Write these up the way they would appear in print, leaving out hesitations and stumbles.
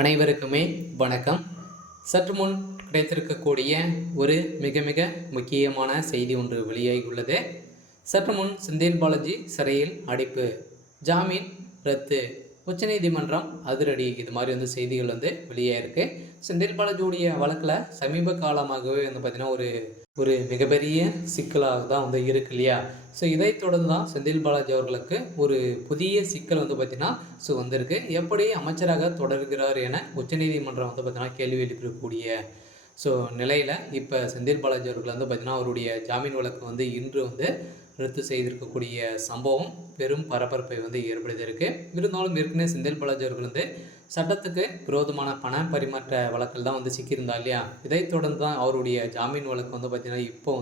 அனைவருக்குமே வணக்கம். சற்று முன் கிடைத்திருக்கக்கூடிய ஒரு மிக மிக முக்கியமான செய்தி ஒன்று வெளியாகியுள்ளது. சற்று முன் செந்தில் பாலாஜி சிறையில் அடைப்பு, ஜாமீன் ரத்து, உச்சநீதிமன்றம் அதிரடி, இது மாதிரி செய்திகள் வெளியாயிருக்கு. செந்தில் பாலாஜியுடைய வழக்கில் சமீப காலமாகவே பார்த்திங்கன்னா ஒரு ஒரு மிகப்பெரிய சிக்கலாக தான் இருக்கு இல்லையா? ஸோ இதை தொடர்ந்து தான் செந்தில் பாலாஜி அவர்களுக்கு ஒரு புதிய சிக்கல் பார்த்திங்கன்னா வந்திருக்கு. எப்படி அமைச்சராக தொடர்கிறார் என உச்சநீதிமன்றம் பார்த்திங்கன்னா கேள்வி எழுப்பியிருக்கக்கூடிய நிலையில் இப்போ செந்தில் பாலாஜி அவர்கள் பார்த்திங்கன்னா அவருடைய ஜாமீன் வழக்கு இன்று ரத்து செய்திருக்கக்கூடிய சம்பவம் பெரும் பரபரப்பை ஏற்படுத்தியிருக்கு. இருந்தாலும் ஏற்கனவே செந்தில் பாலாஜி அவர்கள் சட்டத்துக்கு விரோதமான பண பரிமாற்ற வழக்கில் தான் சிக்கியிருந்தா இல்லையா? இதைத் தொடர்ந்து தான் அவருடைய ஜாமீன் வழக்கு பார்த்திங்கன்னா இப்போ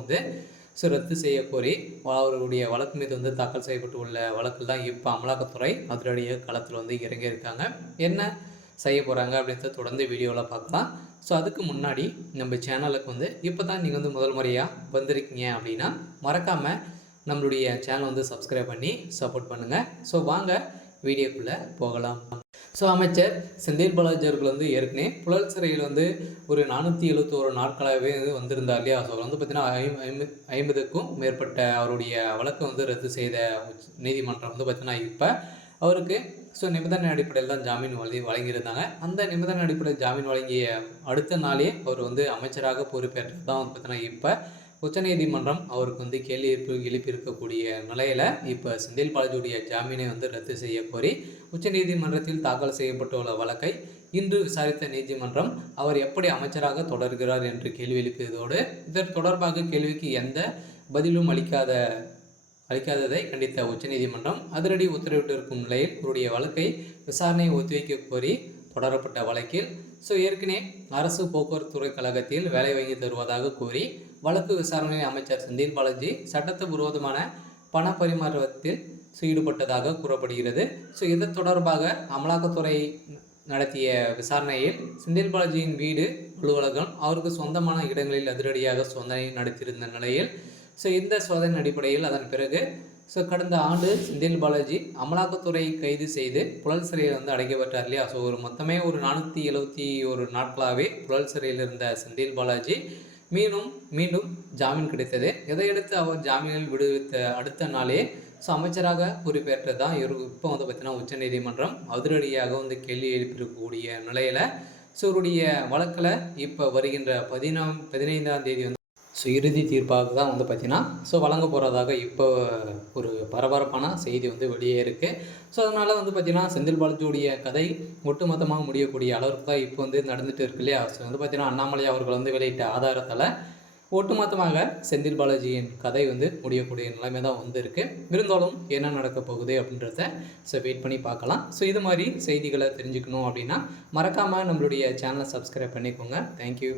ரத்து செய்ய கோரி அவருடைய வழக்கு மீது தாக்கல் செய்யப்பட்டு உள்ள வழக்கில் தான் இப்போ அமலாக்கத்துறை அதிரடியாக களத்தில் இறங்கியிருக்காங்க. என்ன செய்ய போகிறாங்க அப்படின்றத தொடர்ந்து வீடியோவில் பார்க்கலாம். ஸோ அதுக்கு முன்னாடி நம்ம சேனலுக்கு இப்போ தான் நீங்கள் முதல் முறையாக வந்திருக்கீங்க அப்படின்னா மறக்காமல் நம்மளுடைய சேனல் சப்ஸ்கிரைப் பண்ணி சப்போர்ட் பண்ணுங்கள். ஸோ வாங்க வீடியோக்குள்ளே போகலாம். ஸோ அமைச்சர் செந்தில் பாலாஜி அவர்கள் ஏற்கனவே புழல் சிறையில் ஒரு 471 நாட்களாகவே வந்திருந்தார் இல்லையா? ஸோ பார்த்திங்கன்னா 50க்கும் மேற்பட்ட அவருடைய வழக்கை ரத்து செய்த நீதிமன்றம் பார்த்திங்கன்னா இப்போ அவருக்கு நிபந்தனை அடிப்படையில் தான் ஜாமீன் வழங்கியிருந்தாங்க. அந்த நிபந்தனை அடிப்படையில் ஜாமீன் வழங்கிய அடுத்த நாளே அவர் அமைச்சராக பொறுப்பேற்றது தான் பார்த்திங்கன்னா இப்போ உச்சநீதிமன்றம் அவருக்கு கேள்வி எழுப்பியிருக்கக்கூடிய நிலையில் இப்போ செந்தில் பாலாஜியுடைய ஜாமீனை ரத்து செய்ய கோரி உச்சநீதிமன்றத்தில் தாக்கல் செய்யப்பட்டுள்ள வழக்கை இன்று விசாரித்த நீதிமன்றம் அவர் எப்படி அமைச்சராக தொடர்கிறார் என்று கேள்வி எழுப்பியதோடு இதற்கு தொடர்பாக கேள்விக்கு எந்த பதிலும் அளிக்காததை கண்டித்த உச்சநீதிமன்றம் அதிரடி உத்தரவிட்டிருக்கும் நிலையில் அவருடைய வழக்கை விசாரணையை ஒத்திவைக்க கோரி தொடரப்பட்ட வழக்கில் ஏற்கனவே அரசு போக்குவரத்து துறை கழகத்தில் வேலை வாங்கி தருவதாக கூறி வழக்கு விசாரணை அமைச்சர் செந்தில் பாலாஜி சட்டத்து விரோதமான பண பரிமாற்றத்தில் ஈடுபட்டதாக கூறப்படுகிறது. இது தொடர்பாக அமலாக்கத்துறை நடத்திய விசாரணையில் செந்தில் பாலாஜியின் வீடு, அலுவலகம், அவருக்கு சொந்தமான இடங்களில் அதிரடியாக சோதனை நடத்தியிருந்த நிலையில் இந்த சோதனை அடிப்படையில் அதன் பிறகு கடந்த ஆண்டு செந்தில் பாலாஜி அமலாக்கத்துறை கைது செய்து புழல் சிறையில் அடைக்கப்பட்டார் இல்லையா? மொத்தமே ஒரு 471 நாட்களாகவே புழல் சிறையில் இருந்த செந்தில் பாலாஜி மீண்டும் ஜாமீன் கிடைத்தது. இதையடுத்து அவர் ஜாமீனில் விடுவித்த அடுத்த நாளே அமைச்சராக பொறுப்பேற்றது தான் இப்போ பார்த்திங்கன்னா உச்சநீதிமன்றம் அதிரடியாக கேள்வி எழுப்பியிருக்கக்கூடிய நிலையில் இவருடைய வழக்கில் இப்போ வருகின்ற 15ஆம் தேதி இறுதி தீர்ப்பாக தான் பார்த்திங்கன்னா வழங்க போகிறதாக இப்போ ஒரு பரபரப்பான செய்தி வெளியே இருக்குது. அதனால் பார்த்திங்கன்னா செந்தில் பாலாஜியுடைய கதை ஒட்டுமொத்தமாக முடியக்கூடிய அளவுக்கு தான் இப்போ நடந்துகிட்டு இருக்கு இல்லையா? பார்த்திங்கன்னா அண்ணாமலை அவர்கள் வெளியிட்ட ஆதாரத்தால் ஒட்டுமொத்தமாக செந்தில் பாலாஜியின் கதை முடியக்கூடிய நிலைமை தான் இருக்குது. இருந்தாலும் என்ன நடக்க போகுது அப்படின்றத வெயிட் பண்ணி பார்க்கலாம். இது மாதிரி செய்திகளை தெரிஞ்சுக்கணும் அப்படின்னா மறக்காமல் நம்மளுடைய சேனலை சப்ஸ்கிரைப் பண்ணிக்கோங்க. தேங்க்யூ.